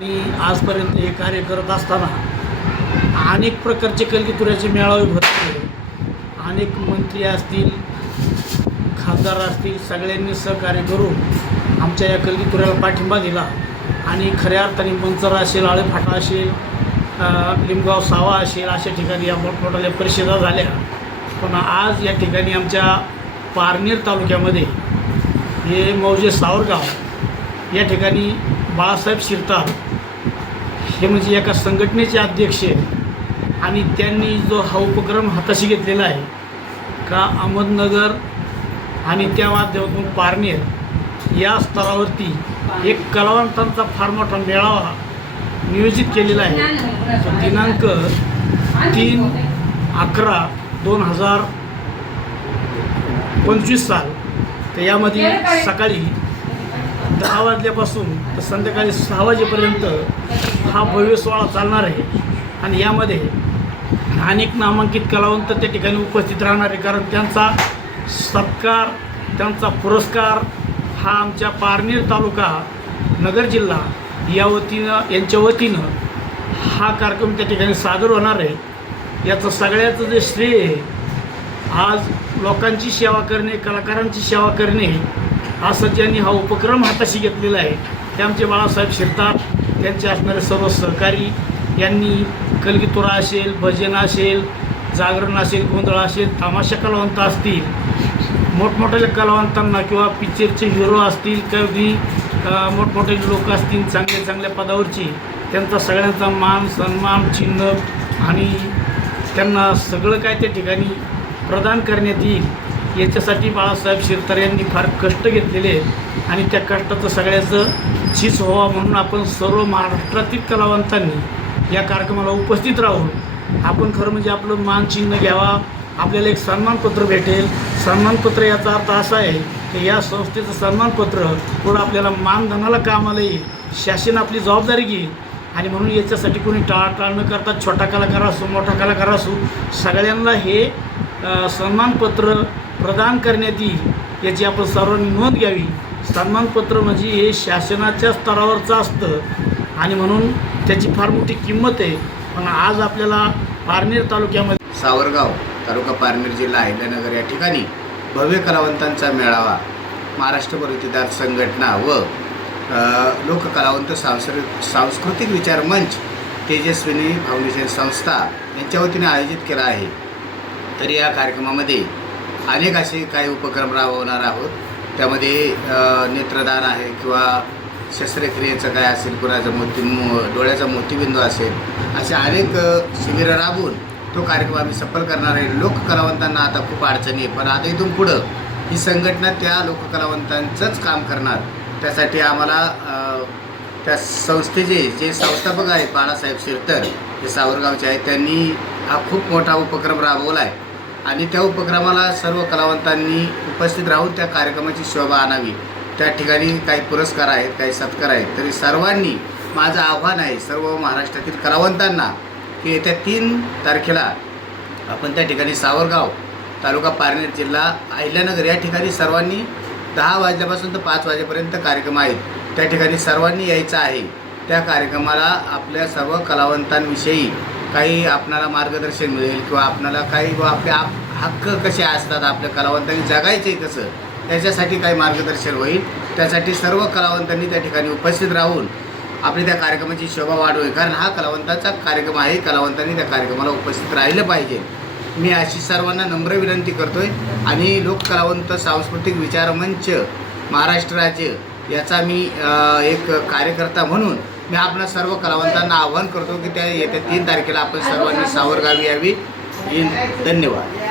मी आजपर्यंत हे कार्य करत असताना अनेक प्रकारचे कलगीतुऱ्याचे मेळावे भरले. अनेक मंत्री असतील खासदार असतील सगळ्यांनी सहकार्य करून आमच्या या कलगीतुऱ्याला पाठिंबा दिला. आणि खऱ्या अर्थाने मंचरा असेल आळेफाटा असेल लिंबगाव सावा असेल अशा ठिकाणी या मोठमोठ्या परिषदा झाल्या. पण आज या ठिकाणी आमच्या पारनेर तालुक्यामध्ये हे मौजे सावरगाव या ठिकाणी बाळासाहेब शिरतार हे म्हणजे एका संघटनेचे अध्यक्ष आणि त्यांनी जो हा उपक्रम हाताशी घेतलेला आहे का अहमदनगर आणि त्या माध्यमातून पारनेर या स्तरावरती एक कलावंतांचा फार मोठा मेळावा नियोजित केलेला आहे. दिनांक तीन अकरा दोन हजार पंचवीस साल. तर यामध्ये सकाळी दहा वाजल्यापासून तर संध्याकाळी सहा वाजेपर्यंत हा भव्य सोहळा चालणार आहे. आणि यामध्ये अनेक नामांकित कलावंत त्या ठिकाणी उपस्थित राहणार आहे. कारण त्यांचा सत्कार त्यांचा पुरस्कार हा आमच्या पारनेर तालुका नगर जिल्हा या वतीनं यांच्या वतीनं हा कार्यक्रम त्या ठिकाणी सादर होणार आहे. याचं सगळ्याचं जे श्रेय आहे आज लोकांची सेवा करणे कलाकारांची सेवा करणे असं यांनी हा उपक्रम हाताशी घेतलेला आहे. ते आमचे बाळासाहेब शिरतार त्यांचे असणारे सर्व सहकारी यांनी कलगीतुरा असेल भजन असेल जागरण असेल गोंधळ असेल तमाशा कलावंत असतील मोठमोठ्या कलावंतांना किंवा पिक्चरचे हिरो असतील कधी मोठमोठे लोक असतील चांगल्या चांगल्या पदावरची त्यांचा सगळ्यांचा मान सन्मान चिन्ह आणि त्यांना सगळं काय त्या ठिकाणी प्रदान करण्यात येईल. याच्यासाठी बाळासाहेब शिरतार यांनी फार कष्ट घेतलेले आहेत. आणि त्या कष्टाचं सगळ्याचं झीज व्हावा म्हणून आपण सर्व महाराष्ट्रातील कलावंतांनी या कार्यक्रमाला उपस्थित राहून आपण खरं म्हणजे आपलं मानचिन्ह घ्यावा. आपल्याला एक सन्मानपत्र भेटेल. सन्मानपत्र याचा अर्थ असा आहे की या संस्थेचं सन्मानपत्र पुढं आपल्याला मानधनाला कामाला येईल. शासन आपली जबाबदारी घेईल. आणि म्हणून याच्यासाठी कोणी टाळाटाळ न करता छोटा कलाकार असो मोठा कलाकार असो सगळ्यांना हे सन्मानपत्र प्रदान करण्यात येईल याची आपण सर्वांनी नोंद घ्यावी. सन्मानपत्र म्हणजे हे शासनाच्या स्तरावरचं असतं आणि म्हणून त्याची फार मोठी किंमत आहे. पण आज आपल्याला पारनेर तालुक्यामध्ये सावरगाव तालुका पारनेर जिल्हा हैदनगर या ठिकाणी भव्य कलावंतांचा मेळावा महाराष्ट्र प्रतिदार संघटना व लोककलावंत सांस्कृ सांस्कृतिक विचार मंच तेजस्विनी फाउंडेशन संस्था यांच्या वतीने आयोजित केला आहे. तर या कार्यक्रमामध्ये अनेक असे काही उपक्रम राबवणार आहोत. त्यामध्ये नेत्रदान आहे किंवा शस्त्रक्रियेचं काय असेल कुणाचा मोती डोळ्याचा मोतीबिंदू असेल असे अनेक शिबिरं राबवून तो कार्यक्रम आम्ही सफल करणार आहे. लोककलावंतांना आता खूप अडचणी आहे पण आता इथून पुढं ही संघटना त्या लोककलावंतांचंच काम करणार. त्यासाठी आम्हाला त्या संस्थेचे जे संस्थापक आहेत बाळासाहेब शिरतर जे सावरगावचे आहेत त्यांनी हा खूप मोठा उपक्रम राबवला आहे. आणि त्या उपक्रमाला सर्व कलावंतांनी उपस्थित राहून त्या कार्यक्रमाची शोभा आणावी. त्या ठिकाणी काही पुरस्कार आहेत काही सत्कार आहेत. तरी सर्वांनी माझं आव्हान आहे सर्व महाराष्ट्रातील कलावंतांना की येत्या तीन तारखेला आपण त्या ठिकाणी सावरगाव तालुका पारनेर जिल्हा अहिल्यानगर या ठिकाणी सर्वांनी दहा वाजल्यापासून तर पाच वाजेपर्यंत कार्यक्रम आहेत. त्या ठिकाणी सर्वांनी यायचं आहे. त्या कार्यक्रमाला आपल्या सर्व कलावंतांविषयी काही आपणाला मार्गदर्शन मिळेल किंवा आपणाला काही व आपले आप हक्क कसे असतात आपल्या कलावंतांनी जगायचे कसं त्याच्यासाठी काही मार्गदर्शन होईल. त्यासाठी सर्व कलावंतांनी त्या ठिकाणी उपस्थित राहून आपली त्या कार्यक्रमाची शोभा वाढवावी कारण हा कलावंताचा कार्यक्रम आहे. कलावंतांनी त्या कार्यक्रमाला उपस्थित राहिलं पाहिजे. मी अशी सर्वांना नम्र विनंती करतोय. आणि लोककलावंत सांस्कृतिक विचारमंच महाराष्ट्र राज्य याचा मी एक कार्यकर्ता म्हणून मी आपल्या सर्व कलावंतांना आवाहन करतो की त्या येत्या तीन तारखेला आपण सर्वांनी सावरगावी यावी. धन्यवाद.